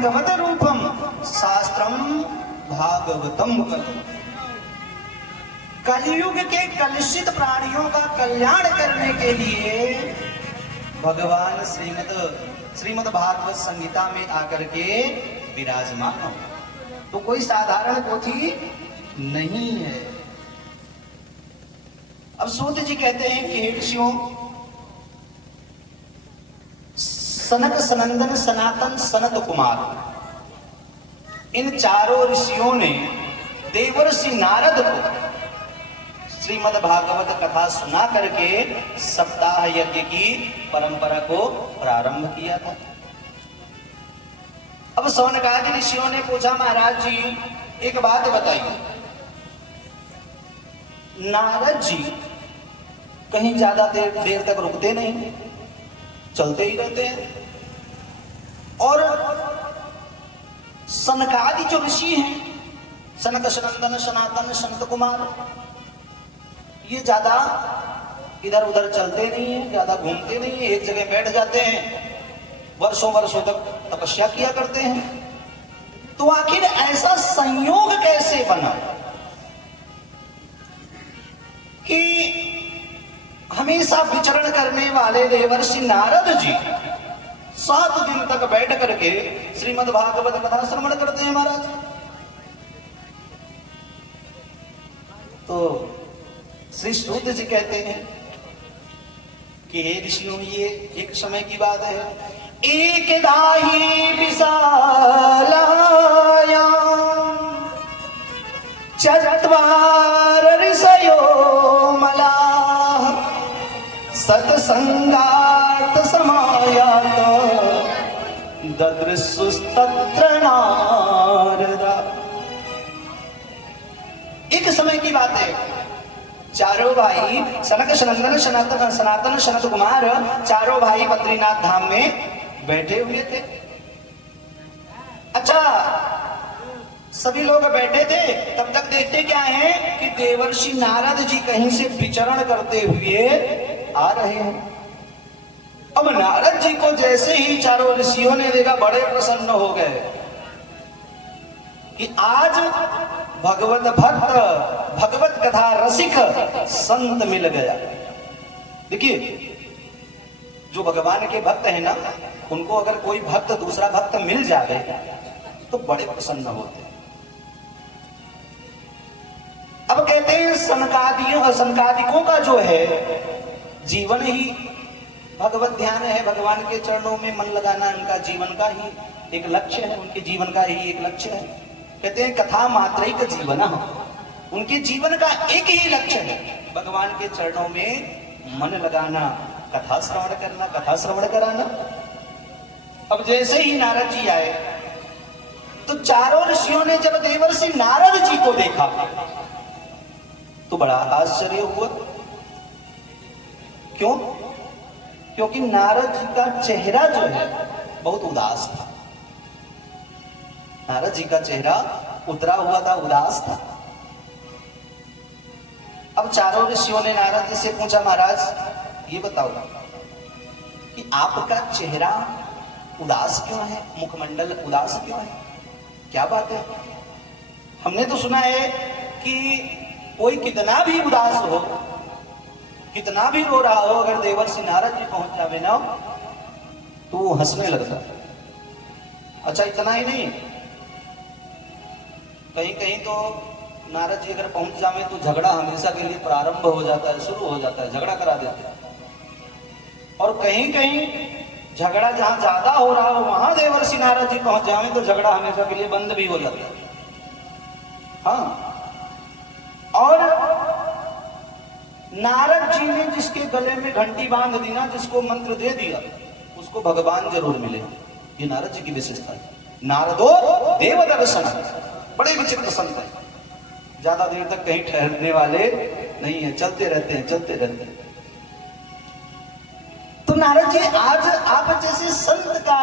भगवत रूपम शास्त्रम भागवतम कलम। कलयुग के कलुषित प्राणियों का कल्याण करने के लिए भगवान श्रीमद् भागवत संहिता में आकर के विराजमान हो। तो कोई साधारण पोथी नहीं है। अब सूत जी कहते हैं कि हे ऋषियों, सनक सनंदन सनातन सनत कुमार, इन चारों ऋषियों ने देवर्षि नारद को श्रीमद् भागवत कथा सुना करके सप्ताह यज्ञ की परंपरा को प्रारंभ किया था। अब सौनकादि ऋषियों ने पूछा, महाराज जी एक बात बताइए, नारद जी कहीं ज्यादा देर तक रुकते नहीं, चलते ही रहते हैं, और सनकादि जो ऋषि हैं, सनक सनंदन सनातन सनत कुमार, ये ज्यादा इधर उधर चलते नहीं है, ज्यादा घूमते नहीं है, एक जगह बैठ जाते हैं, वर्षों वर्षों तक तपस्या किया करते हैं। तो आखिर ऐसा संयोग कैसे बना कि हमेशा विचरण करने वाले देवर्षि नारद जी 7 दिन तक बैठ करके श्रीमद् भागवत कथा श्रवण करते हैं महाराज? तो श्री सूत जी कहते हैं कि हे ऋषियों, ये एक समय की बात है। एक दाही विशालायां चत्वार ऋषयो मलाः सत्संगार्थ समायात ददृशुस्तत्र नारदा। एक समय की बात है, चारों भाई सनक सनंदन सनातन सनत कुमार, चारों भाई बद्रीनाथ धाम में बैठे हुए थे। अच्छा, सभी लोग बैठे थे, तब तक देखते क्या है कि देवर्षि नारद जी कहीं से विचरण करते हुए आ रहे हैं। अब नारद जी को जैसे ही चारों ऋषियों ने देखा, बड़े प्रसन्न हो गए कि आज भगवत भक्त, भगवत कथा रसिक संत मिल गया। देखिए, जो भगवान के भक्त हैं ना, उनको अगर कोई भक्त दूसरा भक्त मिल जाए तो बड़े प्रसन्न होते हैं। अब कहते हैं सनकादिकों का जो है जीवन ही भगवत ध्यान है, भगवान के चरणों में मन लगाना उनका जीवन का ही एक लक्ष्य है, उनके जीवन का ही एक लक्ष्य है। कहते हैं कथा मात्रैक जीवन, उनके जीवन का एक ही लक्ष्य है भगवान के चरणों में मन लगाना, कथा श्रवण करना, कथा श्रवण कराना। अब जैसे ही नारद जी आए तो चारों ऋषियों ने जब देवर्षि नारद जी को देखा तो बड़ा आश्चर्य हुआ। क्यों? क्योंकि नारद जी का चेहरा जो है बहुत उदास था। नारद जी का चेहरा उतरा हुआ था, उदास था। अब चारों ऋषियों ने नारद जी से पूछा, महाराज ये बताओ कि आपका चेहरा उदास क्यों है, मुखमंडल उदास क्यों है, क्या बात है? हमने तो सुना है कि कोई कितना भी उदास हो, कितना भी रो रहा हो, अगर देवर्षि नारद जी पहुंच जावे ना तो वो हंसने लगता। अच्छा, इतना ही नहीं, कहीं कहीं तो नारद जी अगर पहुंच जावे तो झगड़ा हमेशा के लिए प्रारंभ हो जाता है, शुरू हो जाता है, झगड़ा करा देते हैं। और कहीं कहीं झगड़ा जहां ज्यादा हो रहा हो वहां देवर्षि नारद जी पहुंच जावे तो झगड़ा हमेशा के लिए बंद भी हो जाता है। हाँ, और नारद जी ने जिसके गले में घंटी बांध दी ना, जिसको मंत्र दे दिया, उसको भगवान जरूर मिले। ये नारद जी की विशेषता है। नारदो देव दर्शन, बड़े विचित्र संत हैं, ज्यादा देर तक कहीं ठहरने वाले नहीं है, चलते रहते हैं, चलते रहते हैं। तो नारद जी, आज आप जैसे संत का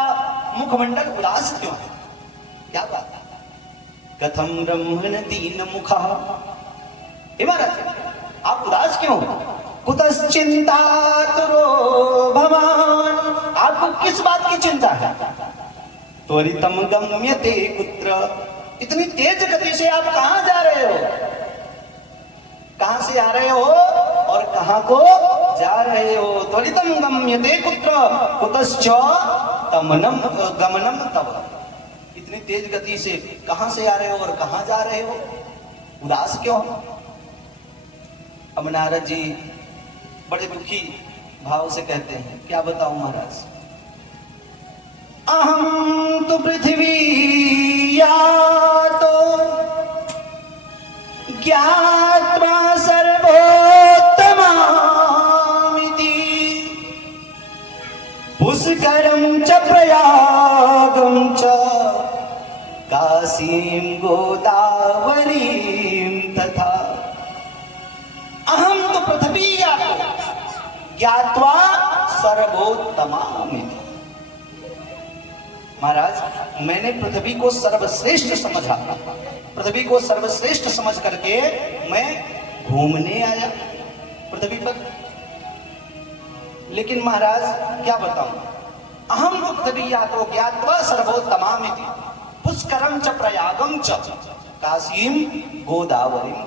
मुखमंडल उदास क्यों है, क्या बात है? कथम ब्रह्मण दीन मुखा, हे महाराज आप उदास क्यों? कुतश्चिंतातुरो भवान, आपको किस बात की चिंता है? त्वरितम गम्यते कुत्र, इतनी तेज गति से आप कहां जा रहे हो, कहां से आ रहे हो और कहां को जा रहे हो। त्वरितम गम्यते कुत्र कुतश्च तमनम गमनम तव, इतनी तेज गति से कहां से आ रहे हो और कहां जा रहे हो, उदास क्यों। अब नारद जी बड़े दुखी भाव से कहते हैं, क्या बताऊं महाराज, अहम तो पृथ्वी या तो ज्ञात्वा सर्वोत्तमामिति, पुष्करं च प्रयागं च काशीं गोदावरीं तथा। अहम तो पृथ्वी या तो ज्ञात्वा सर्वोत्तमामिति, महाराज मैंने पृथ्वी को सर्वश्रेष्ठ समझा, पृथ्वी को सर्वश्रेष्ठ समझ करके मैं घूमने आया पृथ्वी पर। लेकिन महाराज क्या बताऊं, अहम तो पृथ्वी या तो ज्ञात्वा सर्वोत्तमामिति, पुष्करम च प्रयागम च काशीं गोदावरीं।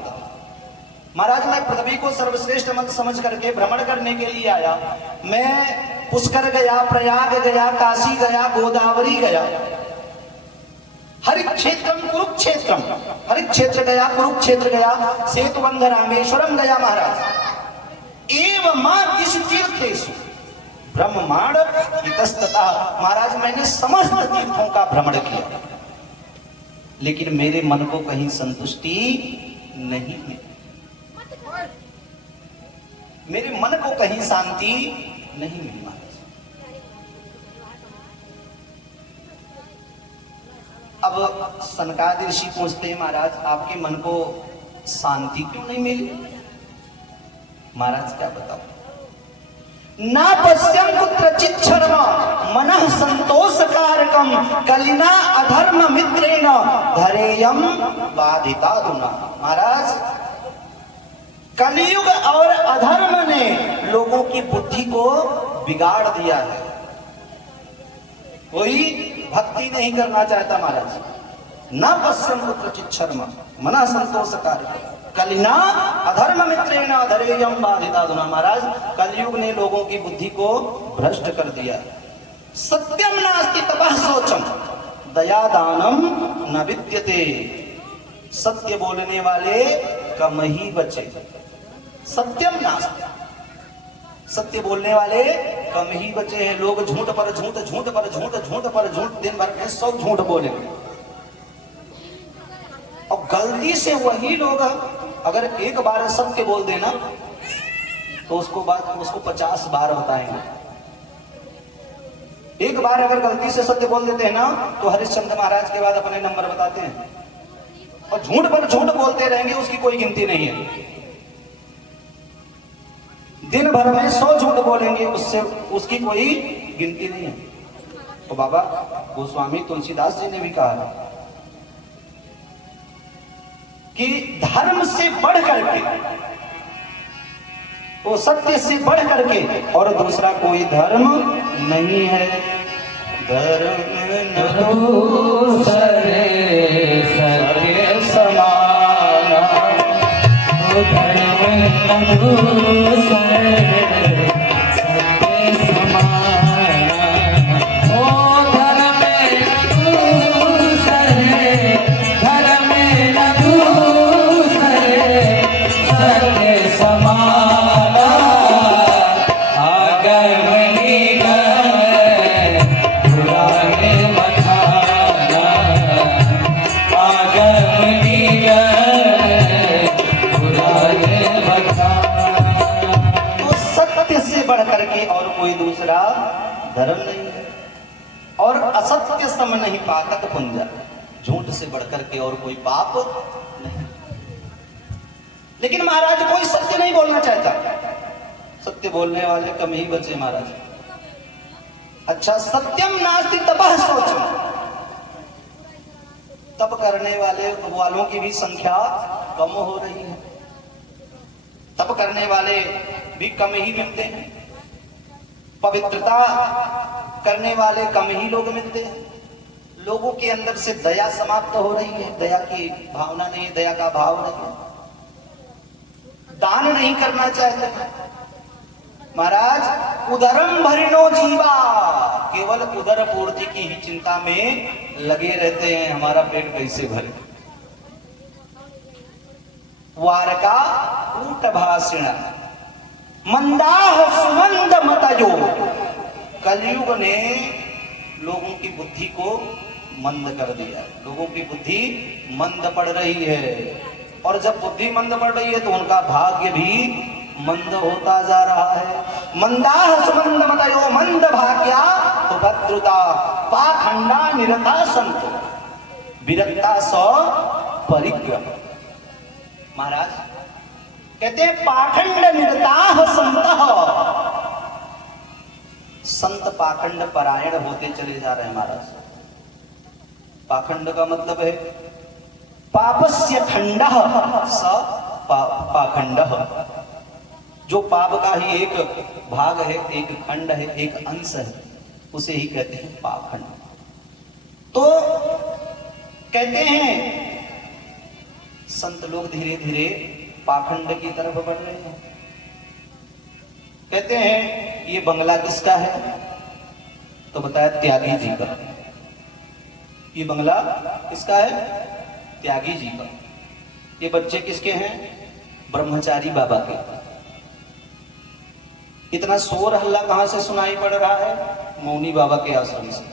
महाराज मैं पृथ्वी को सर्वश्रेष्ठ मत समझ करके भ्रमण करने के लिए आया, मैं पुष्कर गया, प्रयाग गया, काशी गया, गोदावरी गया, हरित क्षेत्रम कुरुक्षेत्रम, हरित क्षेत्र गया, कुरुक्षेत्र गया, सेतुबंध रामेश्वरम गया महाराज। एवं मां इस तीर्थेषु ब्रह्मांड इतस्ततः, महाराज मैंने समस्त तीर्थों का भ्रमण किया, लेकिन मेरे मन को कहीं संतुष्टि नहीं मिली, मेरे मन को कहीं शांति नहीं मिली महाराज। अब सनकादि ऋषि पूछते हैं, महाराज आपके मन को शांति क्यों नहीं मिली। महाराज क्या बताओ, ना पश्यं कुत्रचित् शर्म मनः संतोषकारकम कलिना अधर्म मित्रेण धरेयम बाधितादुना। महाराज कलियुग और अधर्म ने लोगों की बुद्धि को बिगाड़ दिया है, कोई भक्ति नहीं करना चाहता महाराज। न पश्यन् कुत्रचित् शर्म मनः संतोषकारकम कलिना अधर्म मित्रेण धरेयम बाधितादुना। महाराज कलयुग ने लोगों की बुद्धि को भ्रष्ट कर दिया। सत्यम नास्ति तपः शौचम दया दानम न विद्यते, सत्य बोलने वाले कम ही बचे। सत्यम नास्ति, सत्य बोलने वाले कम ही बचे हैं। लोग झूठ पर झूठ, झूठ पर झूठ, झूठ पर झूठ, दिन भर में 100 झूठ बोलेंगे। और गलती से वही लोग अगर एक बार सत्य बोल देना तो उसको 50 बार बताएंगे। एक बार अगर गलती से सत्य बोल देते हैं ना तो हरिश्चंद्र महाराज के बाद अपने नंबर बताते हैं। और झूठ पर झूठ बोलते रहेंगे, उसकी कोई गिनती नहीं है। दिन भर में 100 झूठ बोलेंगे, उससे उसकी कोई गिनती नहीं है। तो बाबा गोस्वामी तुलसीदास जी ने भी कहा है कि धर्म से बढ़ करके, वो सत्य से बढ़ करके और दूसरा कोई धर्म नहीं है। धर्म न दूसरे सत्य समान, धर्म न दूसरे सत्य समान, ओ धर्म न दूसरे, धर्म न दूसरे सत्य समान, आगम निगम पुराने बखाना, आगम निगम पुराने बखाना। तो सत्य से बढ़ करके और कोई दूसरा धर्म नहीं है, और असत्य सम नहीं पातक पुंजा, झूठ से बढ़कर के और कोई पाप नहीं। लेकिन महाराज कोई सत्य नहीं बोलना चाहता, सत्य बोलने वाले कम ही बचे महाराज। अच्छा, सत्यम नास्ति तपः शौचम, तप करने वालों की भी संख्या कम हो रही है। तप करने वाले भी कम ही मिलते हैं, पवित्रता करने वाले कम ही लोग मिलते हैं। लोगों के अंदर से दया समाप्त हो रही है, दया की भावना नहीं है, दया का भाव नहीं है, दान नहीं करना चाहते हैं। महाराज उदरम भरिणो जीवा, केवल उदर पूर्ति की ही चिंता में लगे रहते हैं, हमारा पेट कैसे भरे। वारका ऊट भाषण मंदाह सुमंद मतयो, कलयुग ने लोगों की बुद्धि को मंद कर दिया, लोगों की बुद्धि मंद पड़ रही है, और जब बुद्धि मंद पड़ रही है तो उनका भाग्य भी मंद होता जा रहा है। मंदाह सुमंद मतयो मंद भाग्या उपद्रुता पाखंडा निरता संतो विरक्ता सौ परिग्रह। महाराज कहते हैं पाखंड निरताः संतः, संत पाखंड परायण होते चले जा रहे हैं। महाराज पाखंड का मतलब है पापस्य खंडः स पाखंडः, जो पाप का ही एक भाग है, एक खंड है, एक अंश है, उसे ही कहते हैं पाखंड। तो कहते हैं संत लोग धीरे धीरे पाखंड की तरफ बढ़ रहे हैं। कहते हैं ये बंगला किसका है, तो बताया त्यागी जी का। ये बंगला किसका है, त्यागी जी का। ये बच्चे किसके हैं, ब्रह्मचारी बाबा के। इतना शोर हल्ला कहां से सुनाई पड़ रहा है, मौनी बाबा के आश्रम से।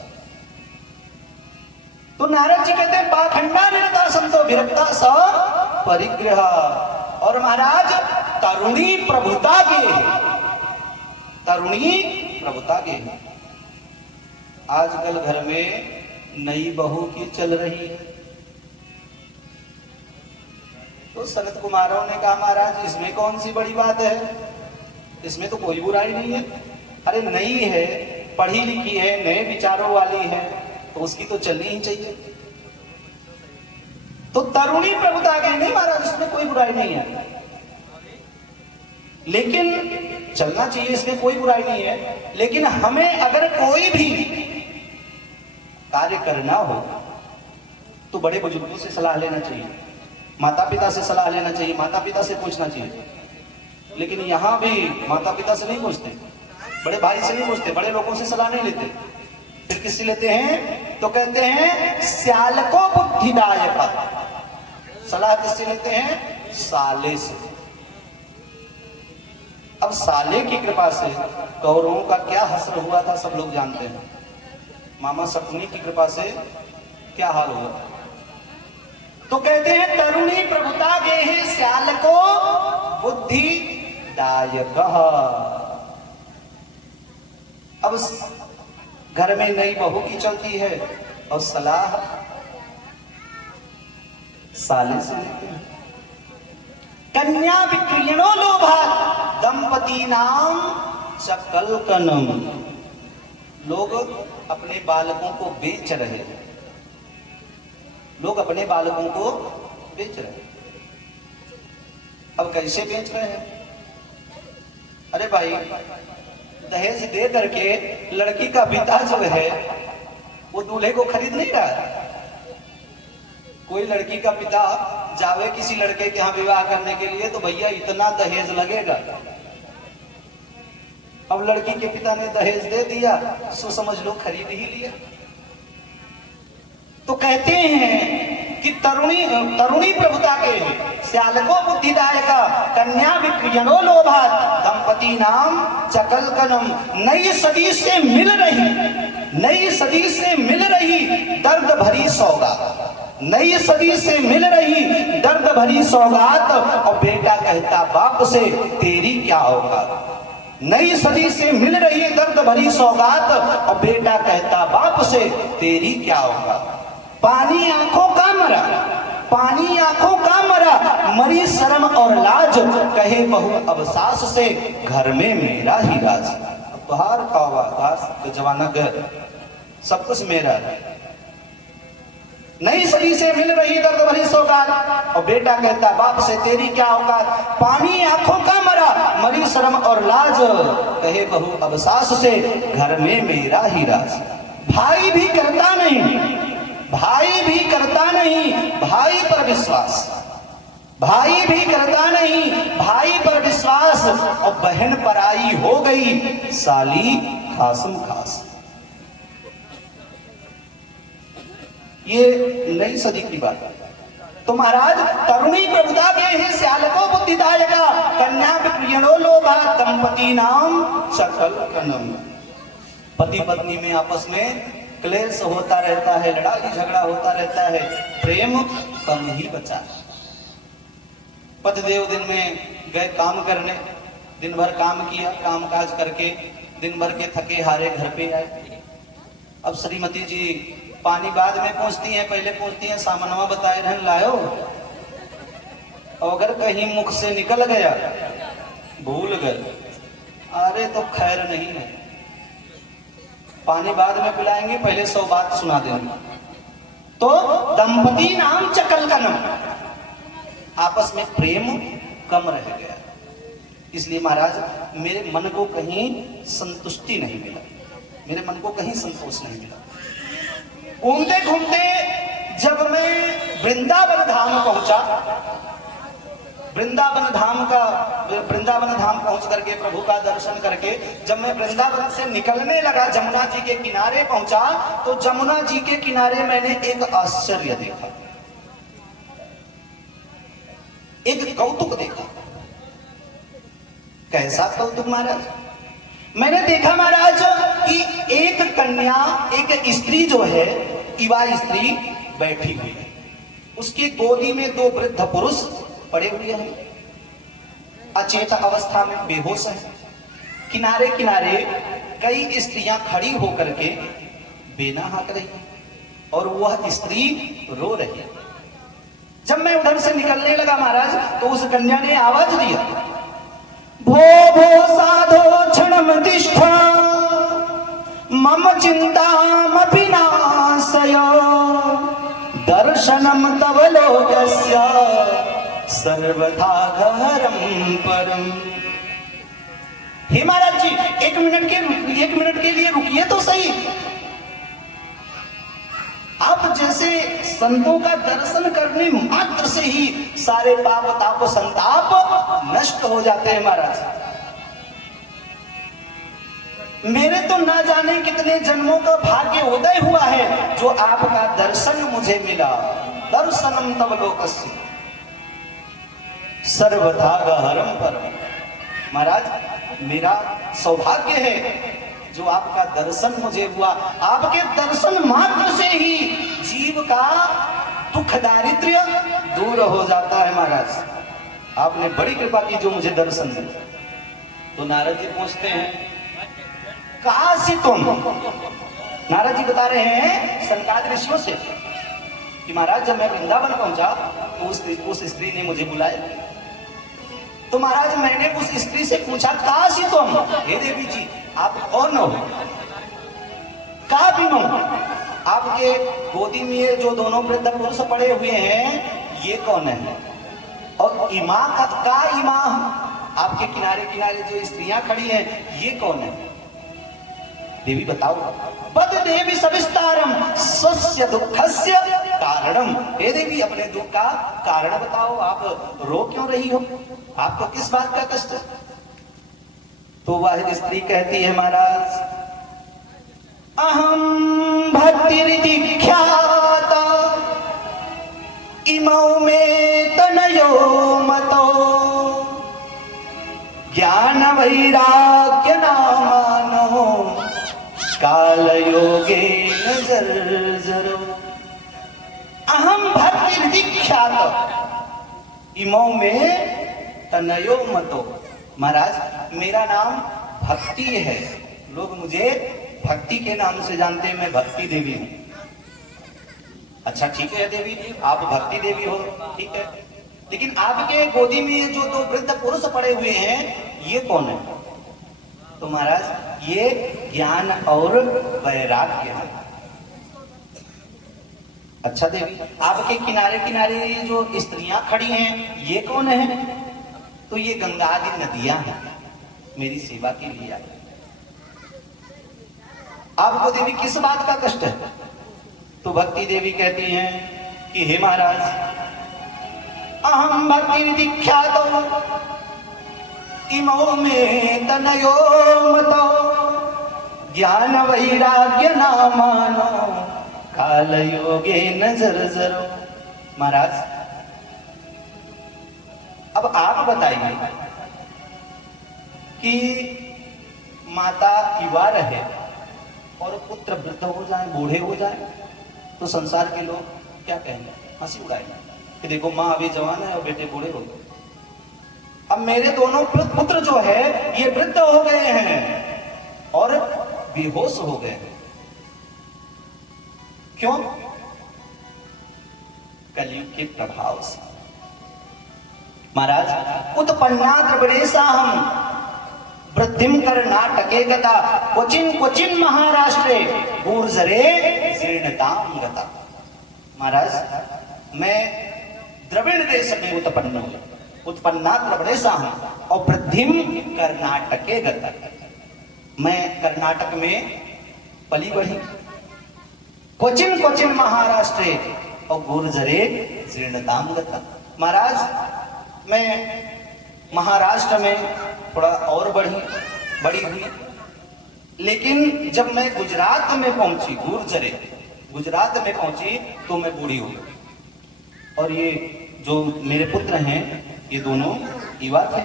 तो नारद जी कहते हैं पाखंडा निरता संतो विरक्ता स परिग्रह। और महाराज तरुणी प्रभुता के, तरुणी प्रभुता के। आजकल घर में नई बहू की चल रही है, तो सनत कुमारों ने कहा महाराज इसमें कौन सी बड़ी बात है, इसमें तो कोई बुराई नहीं है। अरे नई है, पढ़ी लिखी है, नए विचारों वाली है, तो उसकी तो चलनी ही चाहिए। तो तरुणी प्रभुता के नहीं महाराज, इसमें कोई बुराई नहीं है, लेकिन चलना चाहिए, इसमें कोई बुराई नहीं है। लेकिन हमें अगर कोई भी कार्य करना हो तो बड़े बुजुर्गों से सलाह लेना चाहिए, माता पिता से सलाह लेना चाहिए, माता पिता से पूछना चाहिए। लेकिन यहां भी माता पिता से नहीं पूछते, बड़े भाई से नहीं पूछते, बड़े लोगों से सलाह नहीं लेते। फिर किससे लेते हैं, तो कहते हैं स्याल को बुद्धिदायक। सलाह किससे लेते हैं, साले से। अब साले की कृपा से कौरवों का क्या हश्र हुआ था सब लोग जानते हैं। मामा शकुनी की कृपा से क्या हाल हुआ। तो कहते हैं तरुणी प्रभुता गे श्याल को बुद्धि दायक। अब घर में नई बहू की चलती है और सलाह साले से लेते हैं। कन्या विक्रियणो लोभात् दंपति नाम चकलकनम। लोग अपने बालकों को बेच रहे हैं, लोग अपने बालकों को बेच रहे हैं। अब कैसे बेच रहे हैं, अरे भाई दहेज दे करके लड़की का पिता जो है वो दूल्हे को खरीद नहीं रहा है। कोई लड़की का पिता जावे किसी लड़के के यहाँ विवाह करने के लिए तो भैया इतना दहेज लगेगा। अब लड़की के पिता ने दहेज दे दिया, सो समझ लो खरीद ही लिया। तो कहते हैं कि तरुणी प्रभुता के श्यालको बुद्धिदायक कन्या विक्रियणो लोभात् दंपति नाम चकलकनम। नई सदी से मिल रही दर्द भरी सौगात, नई सदी से मिल रही दर्द भरी सौगात। और बेटा कहता बाप से तेरी क्या औकात। नई सदी से मिल रही दर्द भरी सौगात और बेटा कहता बाप से तेरी क्या औकात। पानी आंखों का मरा, पानी आंखों का मरा, मरी शर्म और लाज, कहे बहू अब सास से घर में मेरा ही राज। बाहर का आवाज तो जवाना घर सब कुछ मेरा। नई सदी से मिल रही दर्द भरी सौगात और बेटा कहता बाप से तेरी क्या औकात। पानी आंखों का मरा, मरी शर्म और लाज, कहे बहू अब सास से घर में मेरा ही राज। भाई भी करता नहीं, भाई भी करता नहीं भाई पर विश्वास, भाई भी करता नहीं भाई पर विश्वास, और बहन पराई हो गई साली खासम खास। ये नई सदी की बात है। तो महाराज तरुणी प्रभुता के ही श्यालको बुद्धिदायका कन्या विप्रियणो लोभा दंपति नाम सकल कनम। पति पत्नी में आपस में क्लेश होता रहता है, लड़ाई झगड़ा होता रहता है, प्रेम कम ही बचा। पतिदेव दिन में गए काम करने, दिन भर काम किया, काम काज करके दिन भर के थके हारे घर पे आए। अब श्रीमती जी पानी बाद में पहुंचती हैं, पहले पहुंचती हैं सामनवा बताए रहन लायो, और अगर कहीं मुख से निकल गया भूल गए, अरे तो खैर नहीं है, पानी बाद में पिलाएंगे, पहले 100 बात सुना देंगे। तो दंपति नाम चकल कनम, आपस में प्रेम कम रह गया। इसलिए महाराज मेरे मन को कहीं संतुष्टि नहीं मिला, मेरे मन को कहीं संतोष नहीं मिला। घूमते घूमते जब मैं वृंदावन धाम पहुंचा, वृंदावन धाम पहुंच करके प्रभु का दर्शन करके जब मैं वृंदावन से निकलने लगा, जमुना जी के किनारे पहुंचा, तो जमुना जी के किनारे मैंने एक आश्चर्य देखा, एक कौतुक देखा। कैसा कौतुक महाराज? मैंने देखा महाराज कि एक कन्या, एक स्त्री जो है, युवा स्त्री बैठी हुई है, उसकी गोदी में 2 वृद्ध पुरुष पड़े हुए हैं, अचेत अवस्था में बेहोश है। किनारे किनारे कई स्त्रियां खड़ी होकर के बेना हाँक रही हैं और वह स्त्री रो रही है। जब मैं उधर से निकलने लगा महाराज, तो उस कन्या ने आवाज दिया, भो भो साधो क्षणम तिष्ठ मम चिंतामपि नाशय दर्शनम तव लोकस्य सर्वथा घरम परम। हे महाराज जी, 1 मिनट के लिए रुकिए तो सही। आप जैसे संतों का दर्शन करने मात्र से ही सारे पाप ताप संताप नष्ट हो जाते हैं महाराज। मेरे तो ना जाने कितने जन्मों का भाग्य उदय हुआ है जो आपका दर्शन मुझे मिला। दर्शनम तव लोकस्य सर्वथा गहरम परम। महाराज मेरा सौभाग्य है जो आपका दर्शन मुझे हुआ। आपके दर्शन मात्र से ही जीव का दुख दारिद्र्य दूर हो जाता है महाराज। आपने बड़ी कृपा की जो मुझे दर्शन दिया। तो नारद जी पूछते हैं, काशी तुम? नारद जी बता रहे हैं सनकादि ऋषियों से कि महाराज जब मैं वृंदावन पहुंचा तो उस स्त्री ने मुझे बुलाया। तो महाराज मैंने उस स्त्री से पूछा, काशी तुम? हे देवी जी आप कौन हो? का बिनो? आपके गोदी में जो दोनों वृद्ध पुरुष पड़े हुए हैं ये कौन है? और इमा का इमा, आपके किनारे किनारे जो स्त्रियां खड़ी हैं ये कौन है? देवी बताओ। बद देवी सविस्तारम स्वस्य दुखस्य कारणम। हे देवी अपने दुख का कारण बताओ, आप रो क्यों रही हो? आपको किस बात का कष्ट है? तो वह स्त्री कहती है, महाराज अहम भक्तिरिति ख्याता इमौ में तनयो मतो ज्ञान वैराग्य नामानो काल योगे जर्जरो। अहम भक्तिरिति ख्याता इमौ में तनयो मतो। महाराज मेरा नाम भक्ति है, लोग मुझे भक्ति के नाम से जानते हैं, मैं भक्ति देवी हूं। अच्छा ठीक है देवी, आप भक्ति देवी हो, ठीक है, लेकिन आपके गोदी में जो 2 वृद्ध पुरुष पड़े हुए हैं ये कौन है? तो महाराज ये ज्ञान और वैराग्य है। अच्छा देवी आपके किनारे किनारे जो स्त्रियां खड़ी हैं ये कौन है? तो ये गंगा आदि नदियां हैं, मेरी सेवा के लिए आए। आपको देवी किस बात का कष्ट है? तो भक्ति देवी कहती हैं कि हे महाराज, अहम भक्ति दीक्षातो इमो में तनयो मतो ज्ञान वैराग्य नामानो काल योगे नजर जरो। महाराज, अब आप बताइए कि माता युवा रहे और पुत्र वृद्ध हो जाए, बूढ़े हो जाए, तो संसार के लोग क्या कहेंगे? हंसी उड़ाएंगे कि देखो माँ अभी जवान है और बेटे बूढ़े हो गए। अब मेरे दोनों पुत्र जो है ये वृद्ध हो गए हैं और बेहोश हो गए हैं। क्यों? कलयुग के प्रभाव से। महाराज, उत्पन्ना द्रविड़ेशाहम वृद्धिम कर्नाटके गता क्वचिन क्वचिन महाराष्ट्रे गुर्जरे जीर्णताम गता। महाराज, मैं द्रविड़ देश में उत्पन्न हूं, उत्पन्ना द्रविड़ेशाहम और वृद्धिम कर्नाटके गता। मैं कर्नाटक में पली बढ़ी, क्वचिन क्वचिन महाराष्ट्रे और गुर्जरे जीर्णताम गता। महाराज, मैं महाराष्ट्र में थोड़ा और बड़ी हुई, लेकिन जब मैं गुजरात में पहुंची, गुर्जरे गुजरात में पहुंची, तो मैं बूढ़ी हो गई। और ये जो मेरे पुत्र हैं ये दोनों युवा थे।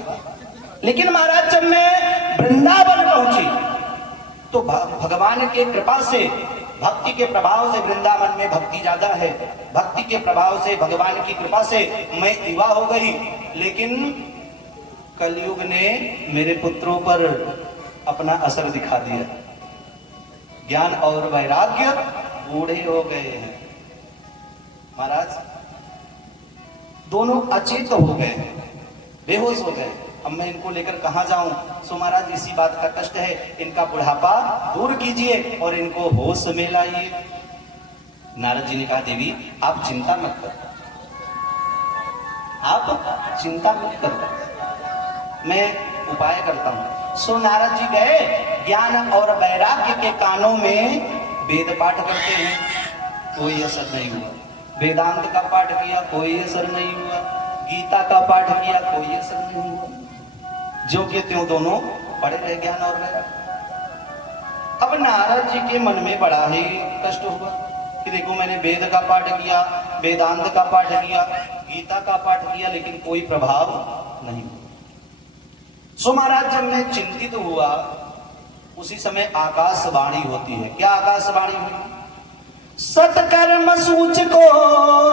लेकिन महाराज, जब मैं वृंदावन पहुंची तो भगवान के कृपा से, भक्ति के प्रभाव से, वृंदावन में भक्ति ज्यादा है, भक्ति के प्रभाव से, भगवान की कृपा से मैं युवा हो गई। लेकिन कलयुग ने मेरे पुत्रों पर अपना असर दिखा दिया, ज्ञान और वैराग्य बूढ़े हो गए हैं। महाराज, दोनों अचेत हो गए, बेहोश हो गए। अब मैं इनको लेकर कहां जाऊं? सो महाराज, इसी बात का कष्ट है, इनका बुढ़ापा दूर कीजिए और इनको होश में लाइए। नारद जी ने कहा, देवी आप चिंता मत करो, आप चिंता मत करो, मैं उपाय करता हूं। सो नारद जी गए, ज्ञान और वैराग्य के कानों में वेद पाठ करते हैं, कोई असर नहीं हुआ। वेदांत का पाठ किया, कोई असर नहीं हुआ। गीता का पाठ किया, कोई असर नहीं हुआ। जो के त्यों दोनों पड़े रहे ज्ञान और वैराग्य। अब नारद जी के मन में बड़ा ही कष्ट हुआ कि देखो, मैंने वेद का पाठ किया, वेदांत का पाठ किया, गीता का पाठ किया, लेकिन कोई प्रभाव नहीं हुआ। सो महाराज, जब मैं चिंतित हुआ, उसी समय आकाशवाणी होती है। क्या आकाशवाणी हुई? सत्कर्म सूचको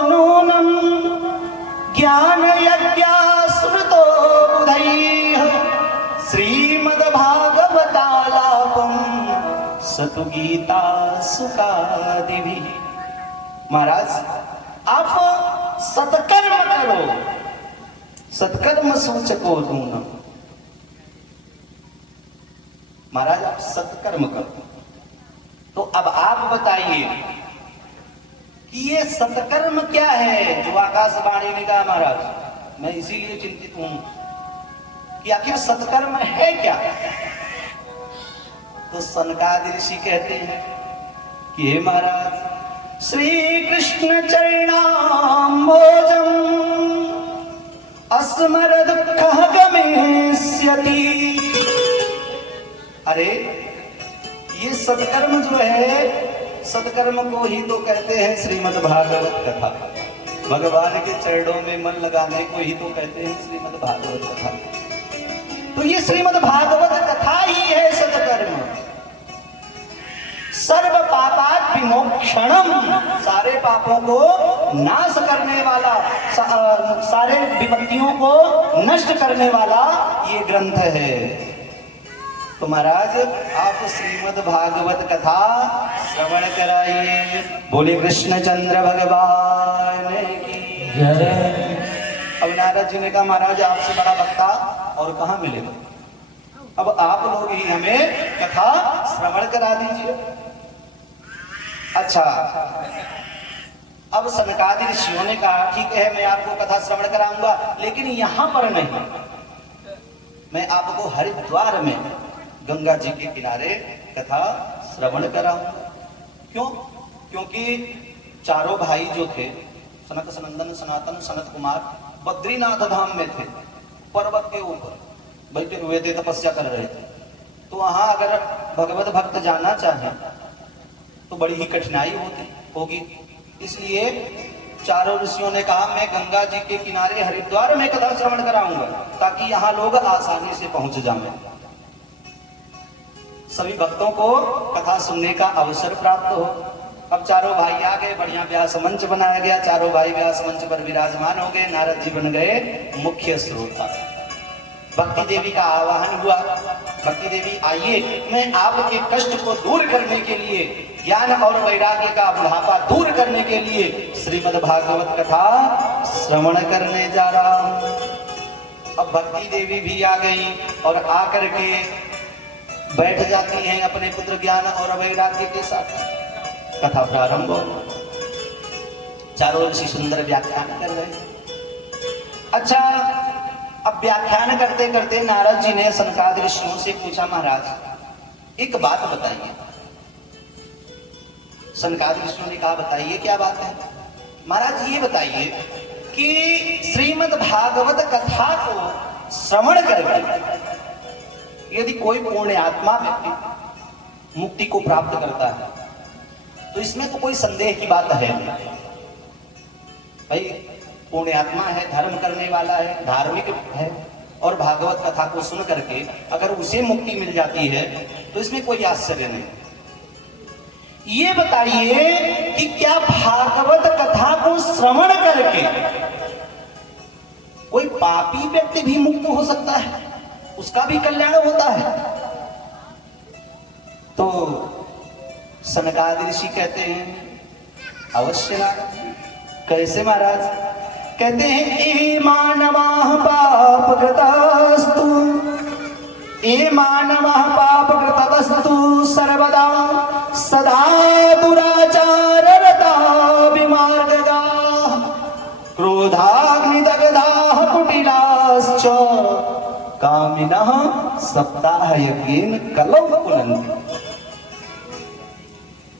नूनम ज्ञान यज्ञास्मृतो बुधैः श्रीमद्भागवतालापम सतु गीता सुखादिभिः। महाराज, आप सत्कर्म करो, सत्कर्म सूचको नूनम। महाराज, आप सत्कर्म करो। तो अब आप बताइए कि ये सत्कर्म क्या है जो आकाशवाणी ने कहा? महाराज, मैं इसीलिए चिंतित हूं कि आखिर सत्कर्म है क्या? तो सनकादि ऋषि कहते हैं कि हे महाराज, श्री कृष्ण चरणाम्बोजम अस्मर दुःख गमिष्यति। अरे, ये सत्कर्म जो है, सत्कर्म को ही तो कहते हैं श्रीमद् भागवत कथा। भगवान के चरणों में मन लगाने को ही तो कहते हैं श्रीमद् भागवत कथा। तो ये श्रीमद् भागवत कथा ही है सत्कर्म। सर्व पापात् विमोक्षणम, सारे पापों को नाश करने वाला, सारे विपत्तियों को नष्ट करने वाला ये ग्रंथ है। तो महाराज, आप श्रीमद् भागवत कथा श्रवण कराइए। बोले कृष्णचंद्र भगवान की जय। अब नारद जी ने कहा, महाराज आपसे बड़ा वक्ता और कहाँ मिलेगा, अब आप लोग ही हमें कथा श्रवण करा दीजिए। अच्छा, अब सनकादि ऋषियों ने कहा, ठीक है मैं आपको कथा श्रवण कराऊंगा, लेकिन यहां पर नहीं, मैं आपको हरिद्वार में गंगा जी के किनारे कथा श्रवण कराऊंगा। क्यों? क्योंकि चारों भाई जो थे, सनक सनंदन सनातन सनत कुमार, बद्रीनाथ धाम में थे, पर्वत के ऊपर बैठे हुए थे, तपस्या कर रहे थे। तो वहां अगर भगवत भक्त जाना चाहे तो बड़ी ही कठिनाई होगी। इसलिए चारों ऋषियों ने कहा, मैं गंगा जी के किनारे हरिद्वार में कथा श्रवण कराऊंगा ताकि यहाँ लोग आसानी से पहुंच जाएं। सभी भक्तों को कथा सुनने का अवसर प्राप्त हो। अब चारों भाई आ गए, बढ़िया व्यास मंच बनाया गया, चारों भाई व्यास मंच पर विराजमान हो गए। नारद जी बन गए मुख्य श्रोता। भक्ति देवी का आवाहन हुआ, भक्ति देवी आइए, मैं आपके कष्ट को दूर करने के लिए, ज्ञान और वैराग्य का बुढ़ापा दूर करने के लिए श्रीमद् भागवत कथा श्रवण करने जा रहा हूं। अब भक्ति देवी भी आ गई और आकर के बैठ जाती हैं अपने पुत्र ज्ञान और वैराग्य के साथ। कथा प्रारंभ हो, चारों ऋषि सुंदर व्याख्यान कर रहे। अच्छा, अब व्याख्यान करते करते नारद जी ने सनकादि ऋषियों से पूछा, महाराज एक बात बताइए। सनकादि ऋषियों ने कहा, बताइए क्या बात है। महाराज ये बताइए कि श्रीमद् भागवत कथा को श्रवण करके यदि कोई पुण्य आत्मा व्यक्ति मुक्ति को प्राप्त करता है तो इसमें तो कोई संदेह की बात है नहीं। भाई पुण्य आत्मा है, धर्म करने वाला है, धार्मिक है और भागवत कथा को सुन करके अगर उसे मुक्ति मिल जाती है तो इसमें कोई आश्चर्य नहीं। ये बताइए कि क्या भागवत कथा को श्रवण करके कोई पापी व्यक्ति भी मुक्त हो सकता है, उसका भी कल्याण होता है? तो सनकादि ऋषि कहते हैं, अवश्य ना। कैसे महाराज? कहते हैं, ए मानवाः पापकृतस्तु, ए मानवाः पापकृतस्तु सर्वदा सदा दुराचाररता विमार्गगाः क्रोधाग्निदग्धाः कुटिलाश्च कामिनः सप्ताह यज्ञेन कलौ कुलन्ति।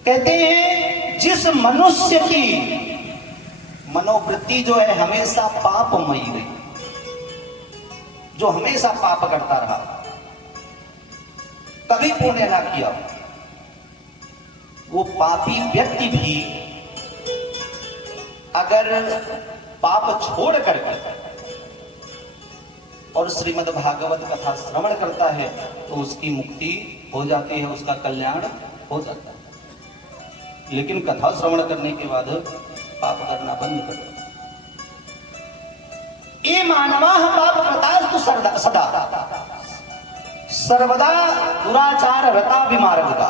कहते हैं, जिस मनुष्य की मनोवृत्ति जो है हमेशा पापमयी रही, जो हमेशा पाप करता रहा, कभी पुण्य ना किया, वो पापी व्यक्ति भी अगर पाप छोड़ करके और श्रीमद् भागवत कथा श्रवण करता है तो उसकी मुक्ति हो जाती है, उसका कल्याण हो जाता है। लेकिन कथा श्रवण करने के बाद पाप करना बंद कर दो। ये मानवाः पापकृतास्तु सदा सर्वदा दुराचार रता विमार्गता।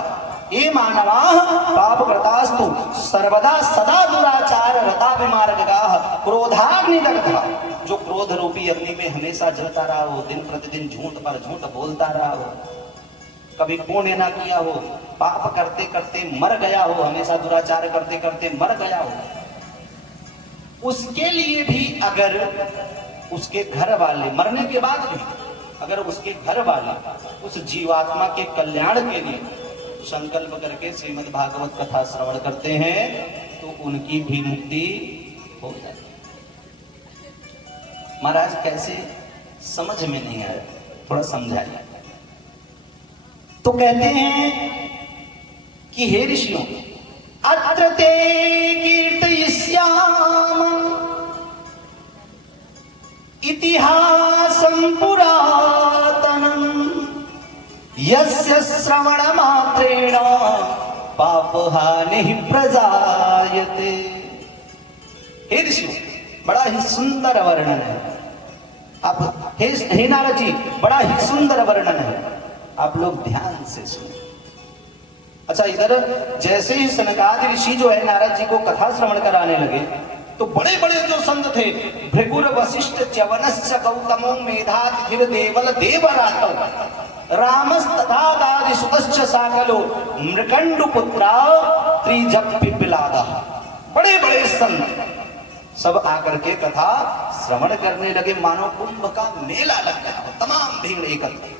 ये मानवाः पापकृतास्तु सर्वदा सदा दुराचार रता विमार्गगाः क्रोधाग्निदग्धा। जो क्रोध रूपी अग्नि में हमेशा जलता रहा हो, दिन प्रतिदिन झूठ पर झूठ बोलता रहा हो, कभी पुण्य ना किया हो, पाप करते करते मर गया हो, हमेशा दुराचार करते करते मर गया हो, उसके लिए भी अगर उसके घर वाले मरने के बाद भी अगर उसके घर वाले उस जीवात्मा के कल्याण के लिए संकल्प करके श्रीमद् भागवत कथा श्रवण करते हैं तो उनकी भी मुक्ति हो जाती है। महाराज कैसे? समझ में नहीं आया, थोड़ा समझाइए। तो कहते हैं कि हे ऋषियों, अत्र ते कीर्तयिष्याम इतिहासं पुरातनं यस्य श्रवण मात्रेण पापहानिः प्रजायते। हे ऋषियों, बड़ा ही सुंदर वर्णन है। आप हे नारद जी, बड़ा ही सुंदर वर्णन है, आप लोग ध्यान से सुनो। अच्छा, इधर जैसे ही सनकादि ऋषि जो है नारद जी को कथा श्रवण कराने लगे तो बड़े बड़े जो संत थे, भृगुर वशिष्ठ च्यवनश्च गौतमो मेधातिथिर देवल देवराटौ रामस्तथादादि सुतश्च साकलो मृकंडु पुत्रा त्रिजप पिपलादा। बड़े बड़े संत सब आकर के कथा श्रवण करने लगे, मानो कुंभ का मेला लग गया हो, तमाम भीड़ एकत्र।